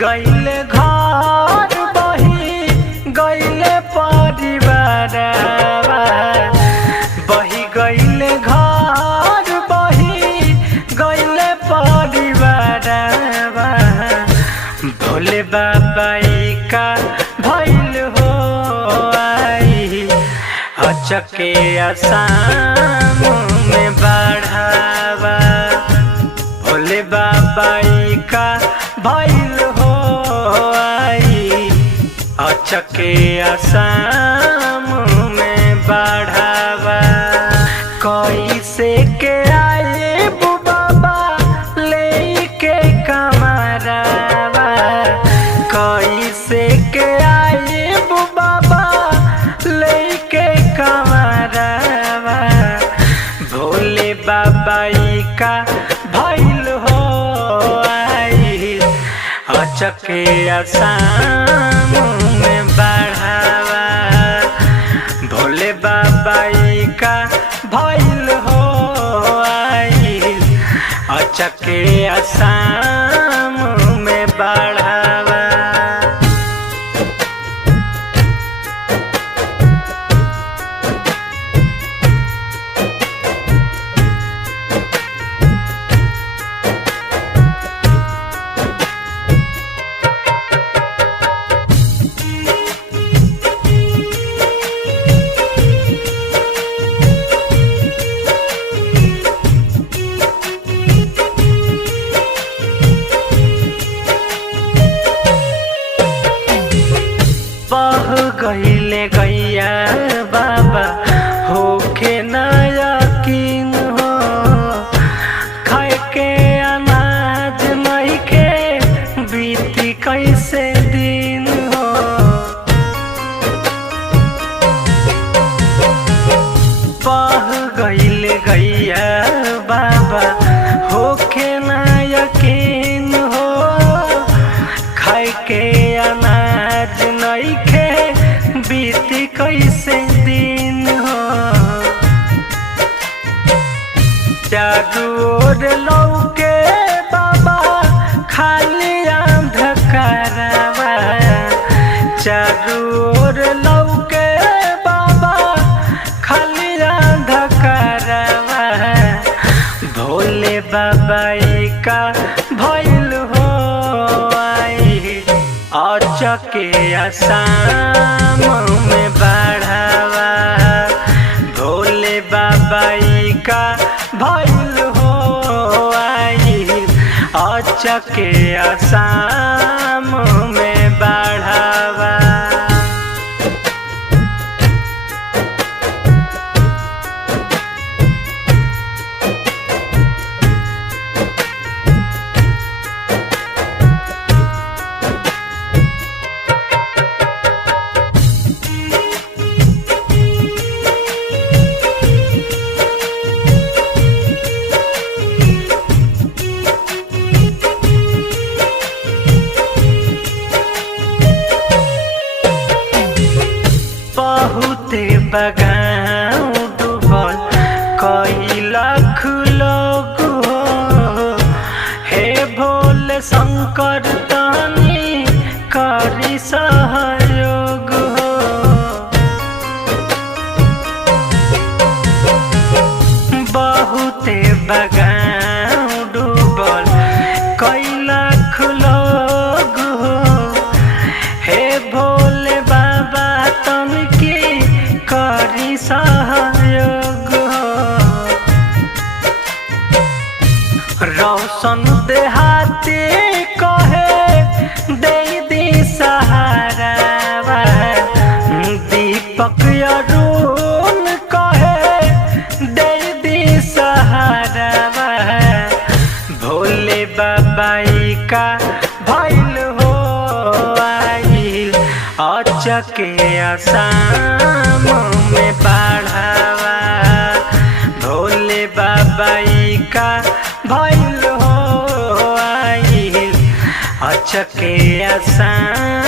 गईले घर बही गईले परिवार बही गईले घर बही गईले परिवार भोले बाबा का भइल हो आई अचके आसाम में बढ़ावा भोले बाबा का भइल हो आई अचके आसाम में बढ़ावा कैसे के आए बाबा लेके कमरावा कैसे के आए बाबा लेके कमरावा भोले बाबा का भइल हो आई अचके आसाम में बढ़ावा भोले बाबा का भइल हो आई अचके आसाम में बढ़ावा। बह गईले गैया बाबा होखे ना यकीन हो खाए के अनाज नहीं के बीती कैसे दिन हो बह गईले गैया बाबा होखे ना यकीन हो खाए के अनाज नइखे बीती कैसे दिन हो चारू ओर लौके बाबा खाली अंधकारवा चारू ओर लौके बाबा खाली अंधकारवा भोले बाबा का भइल हो अचके आसाम में बढ़ावा भोले बाबा का भइल हो आई अचके आसाम में बढ़ावा। बहुते बगान डूबल कई लाख लोग हो हे भोले शंकर तनी करी सहयोग हो बहुते बगान डूबल कई लाख लोग हो हे भोले बाबा करी सहयोग रोशन देहाती कहे दे दी सहारा दीपक अरुण कहे दे दी सहारा भोले बाबा का भइल हो आई अचके आसाम में बढ़ावा भोले बाबा का भइल हो आई अचके आसाम